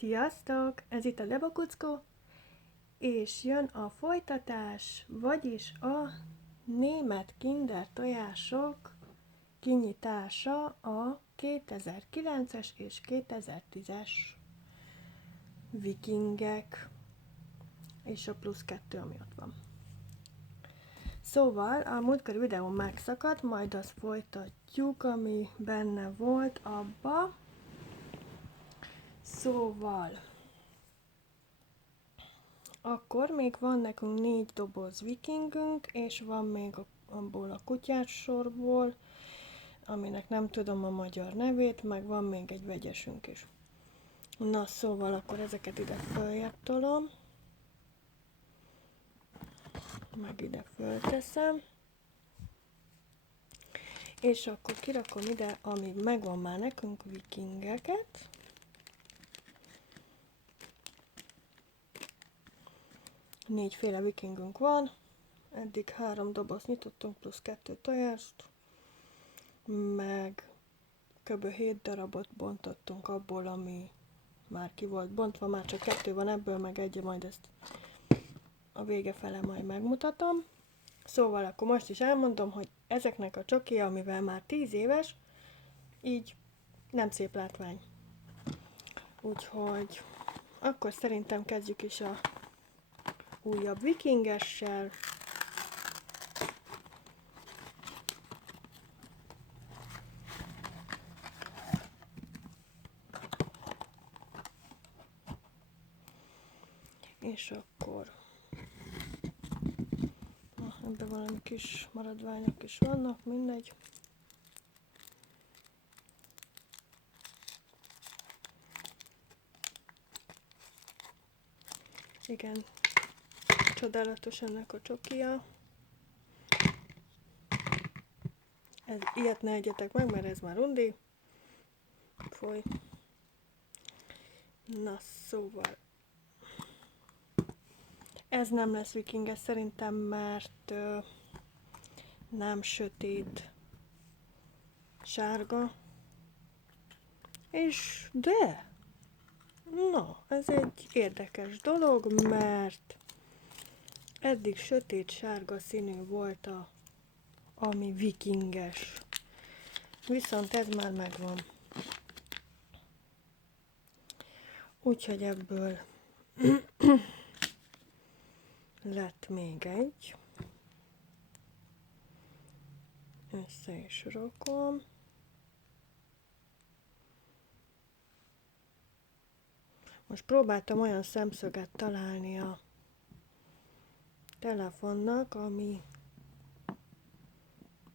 Sziasztok! Ez itt a Lebokuckó, és jön a folytatás, vagyis a német Kinder tojások kinyitása a 2009-es és 2010-es vikingek, és a plusz 2, ami ott van. Szóval a múltkori videó megszakadt, majd azt folytatjuk, ami benne volt abba. Szóval akkor még van nekünk 4 doboz vikingünk, és van még abból a kutyás sorból, aminek nem tudom a magyar nevét, meg van még egy vegyesünk is. Na szóval akkor ezeket ide följebb tolom, meg ide fölteszem, és akkor kirakom ide, amíg megvan már nekünk vikingeket. Négyféle vikingünk van, eddig 3 doboz nyitottunk, plusz 2 tojást, meg kb. 7 darabot bontottunk abból, ami már ki volt bontva, már csak 2 van ebből, meg egy, majd ezt a vége fele majd megmutatom. Szóval akkor most is elmondom, hogy ezeknek a csokia, amivel már 10 éves, így nem szép látvány. Úgyhogy akkor szerintem kezdjük is a újabb vikingessel. És akkor ebben valami kis maradványok is vannak, mindegy. Igen, csodálatos ennek a csokia. Ilyet ne egyetek meg, mert ez már undi. Foly. Na szóval. Ez nem lesz vikinges szerintem, mert nem sötét sárga. És de! Na, ez egy érdekes dolog, mert eddig sötét sárga színű volt ami vikinges. Viszont ez már megvan. Úgyhogy ebből lett még egy. Össze is rakom. Most próbáltam olyan szemszöget találni a telefonnak, ami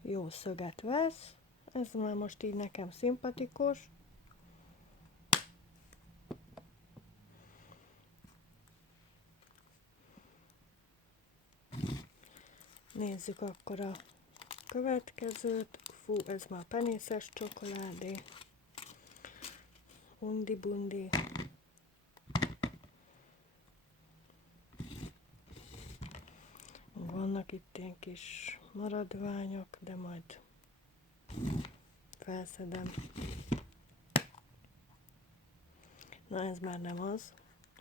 jó szöget vesz. Ez már most így nekem szimpatikus. Nézzük akkor a következőt. Fú, ez már penészes csokoládé. Undi-bundi. Vannak itt ilyen kis maradványok, de majd felszedem. Na ez már nem az.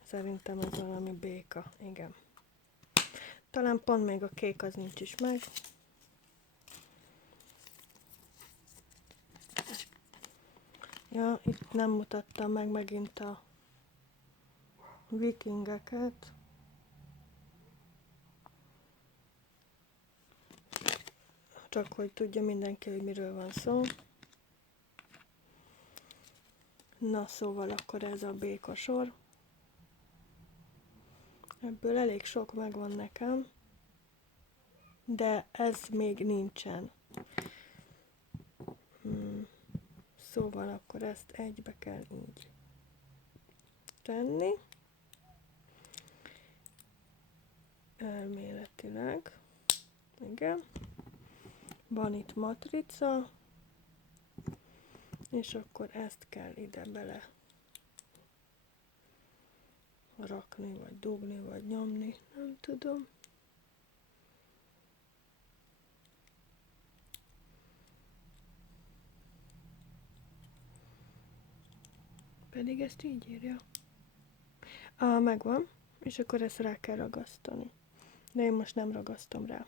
Szerintem ez valami béka. Igen. Talán pont még a kék az nincs is meg. Ja, itt nem mutattam meg megint a vikingeket. Csak hogy tudja mindenki, hogy miről van szó. Na szóval akkor ez a béka sor. Ebből elég sok megvan nekem, de ez még nincsen. Szóval akkor ezt egybe kell így tenni. Elméletileg. Igen. Van itt matrica, és akkor ezt kell ide bele rakni, vagy dugni, vagy nyomni, nem tudom. Pedig ezt így írja. Megvan, és akkor ezt rá kell ragasztani. De én most nem ragasztom rá.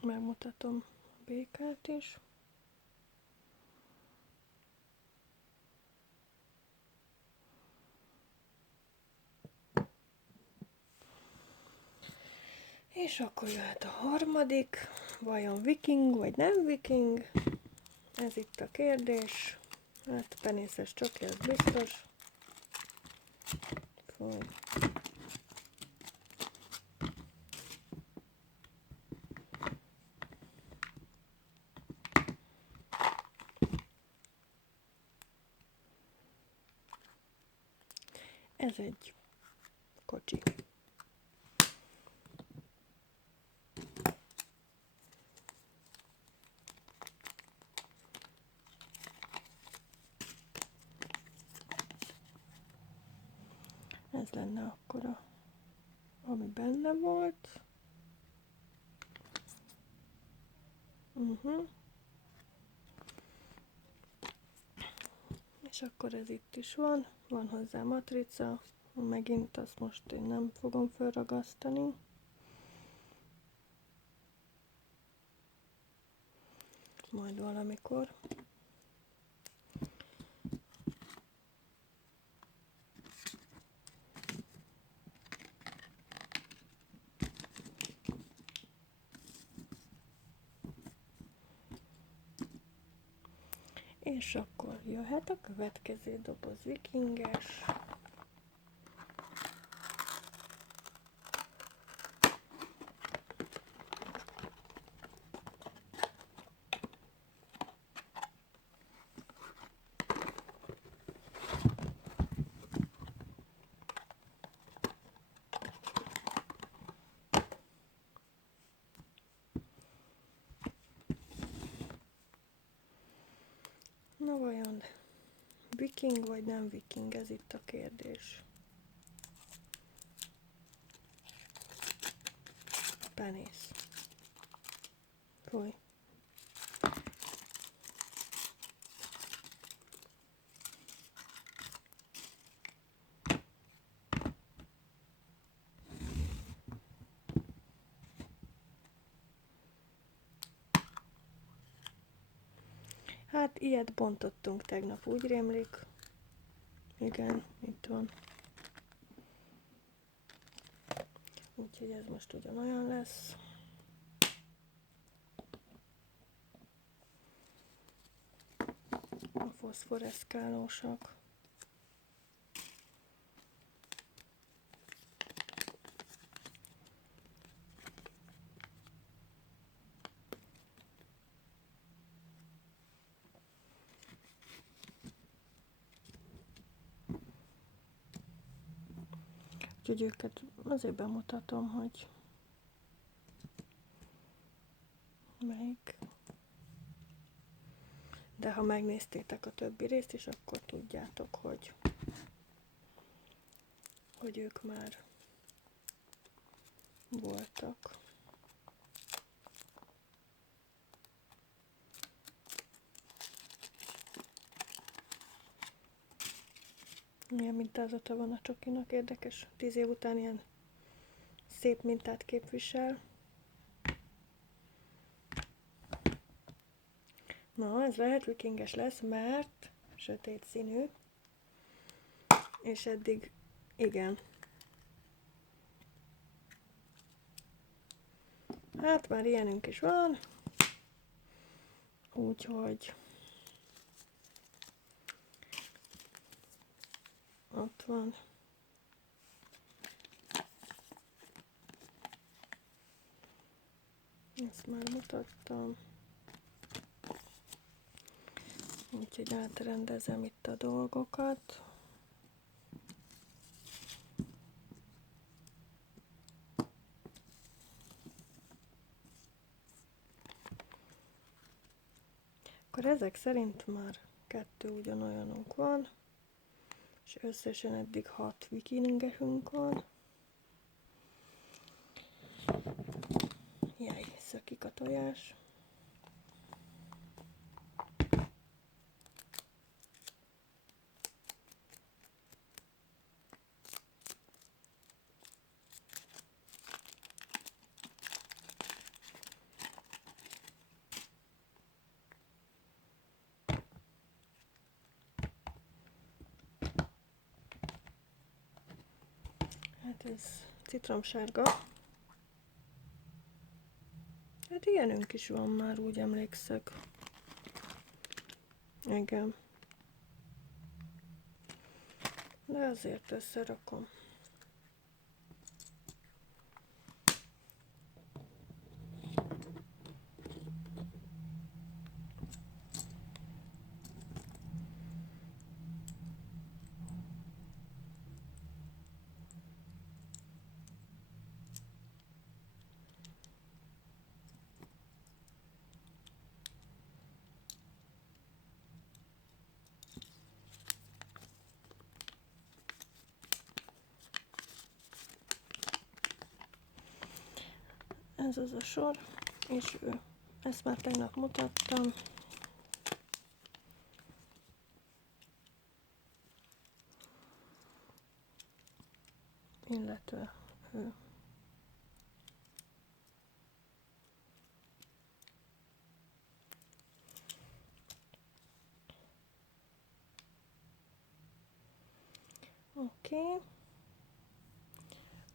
Megmutatom a békát is. És akkor jöhet a harmadik, vajon viking vagy nem viking? Ez itt a kérdés. Hát penészes csoki, az biztos. Fúj. Ez egy kocsi. Ez lenne akkor, ami benne volt. És akkor ez itt is van. Van hozzá matrica. Megint azt most én nem fogom felragasztani. Majd valamikor. És akkor jöhet a következő doboz vikinges. Na vajon viking vagy nem viking, ez itt a kérdés. Penész. Fúj. Hát ilyet bontottunk tegnap, úgy rémlik. Igen, itt van. Úgyhogy ez most ugyanolyan lesz. A foszforeszkálósak. Úgyhogy őket azért bemutatom, hogy melyik. De ha megnéztétek a többi részt is, akkor tudjátok, hogy ők már voltak. Milyen mintázata van a csokinak, érdekes. 10 év után ilyen szép mintát képvisel. Na, ez lehet vikinges lesz, mert sötét színű. És eddig igen. Hát már ilyenünk is van. Úgyhogy ott van. Ezt már mutattam. Úgyhogy átrendezem itt a dolgokat. Akkor ezek szerint már 2 ugyanolyanunk van, és összesen eddig 6 vikingünk van. Jaj, szökik a tojás. Ez citromsárga. Hát ilyenünk is van már, úgy emlékszek. Igen. De azért összerakom. Ez az a sor, és ezt már tegnap mutattam. Illetve oké.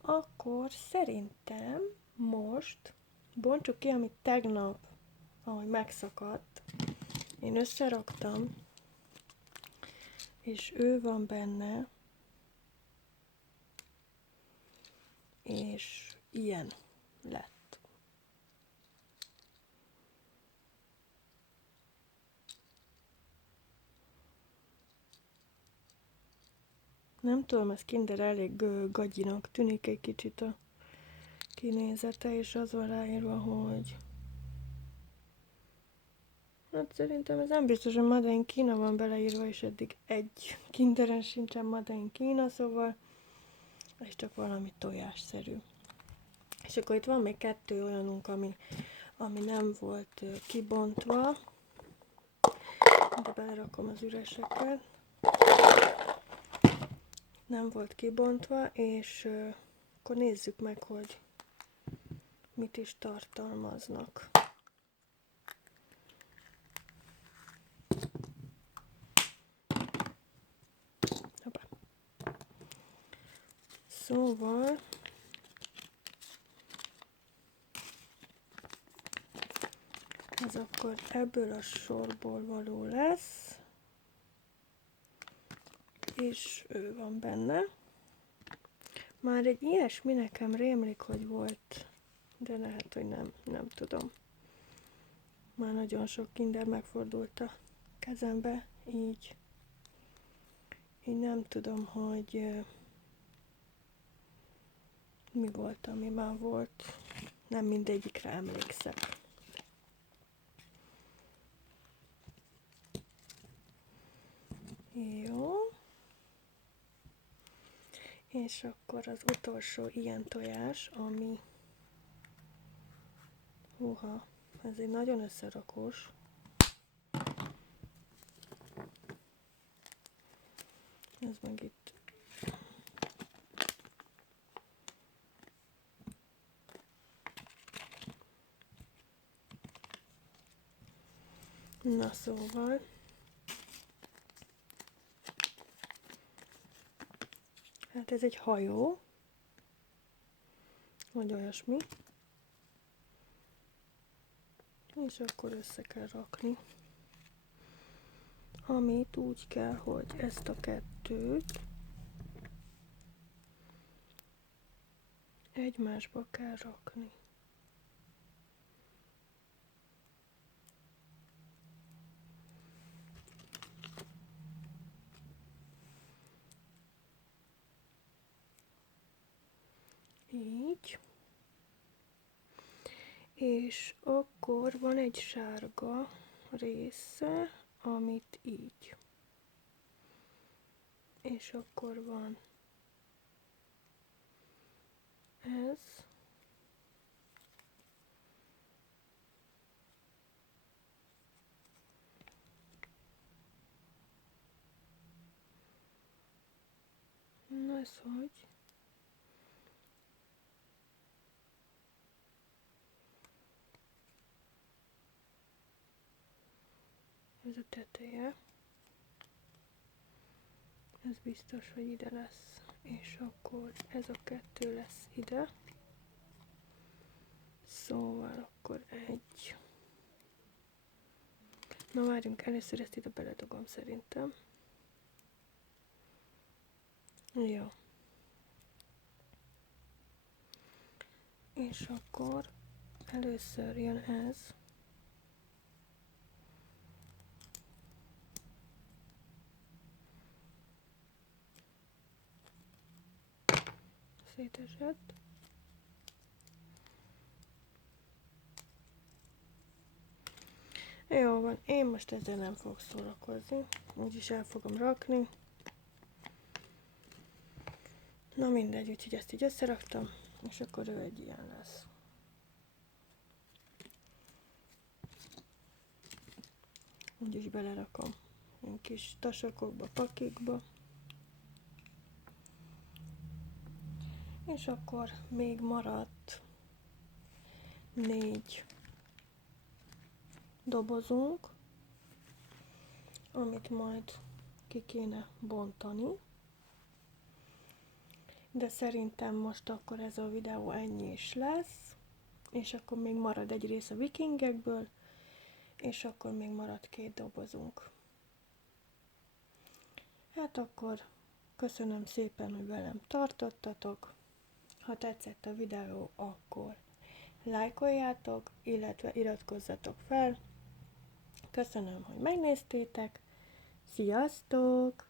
Akkor szerintem most bontsuk ki, amit tegnap, ahogy megszakadt, én összeraktam, és ő van benne, és ilyen lett. Nem tudom, ez Kinder elég gagyinak tűnik egy kicsit a kinézete, és az van ráírva, hogy hát szerintem ez nem biztos, hogy Made in Kína van beleírva, és eddig egy Kinderen sincsen Made in Kína, szóval ez csak valami tojásszerű. És akkor itt van még 2 olyanunk, ami nem volt kibontva. De belerakom az üreseket. Nem volt kibontva, és akkor nézzük meg, hogy mit is tartalmaznak. Hoppá. Szóval ez akkor ebből a sorból való lesz, és ő van benne. Már egy ilyesmi nekem rémlik, hogy volt, de lehet, hogy nem tudom. Már nagyon sok Kinder megfordult a kezembe, így nem tudom, hogy mi volt, ami már volt. Nem mindegyikre emlékszek. Jó. És akkor az utolsó ilyen tojás, ami... Húha, ez egy nagyon összerakós. Ez meg itt. Na szóval. Hát ez egy hajó. Vagy olyasmi. És akkor össze kell rakni. Amit úgy kell, hogy ezt a 2-t egymásba kell rakni. Így. És akkor van egy sárga része, amit így. És akkor van ez. Na ez hogy? Ez a teteje. Ez biztos, hogy ide lesz. És akkor ez a 2 lesz ide. Szóval akkor 1. Na várjunk, először ezt ide beledugom szerintem. Jó. És akkor először jön ez. Szétesett. Jó van, én most ezzel nem fogok szórakozni. Úgyis el fogom rakni. Na mindegy, úgyhogy ezt így összeraktam, és akkor ő egy ilyen lesz. Úgyis belerakom ilyen kis tasakokba, pakikba. És akkor még maradt 4 dobozunk, amit majd ki kéne bontani. De szerintem most akkor ez a videó ennyi is lesz, és akkor még marad egy rész a vikingekből, és akkor még marad 2 dobozunk. Hát akkor köszönöm szépen, hogy velem tartottatok. Ha tetszett a videó, akkor lájkoljátok, illetve iratkozzatok fel. Köszönöm, hogy megnéztétek. Sziasztok!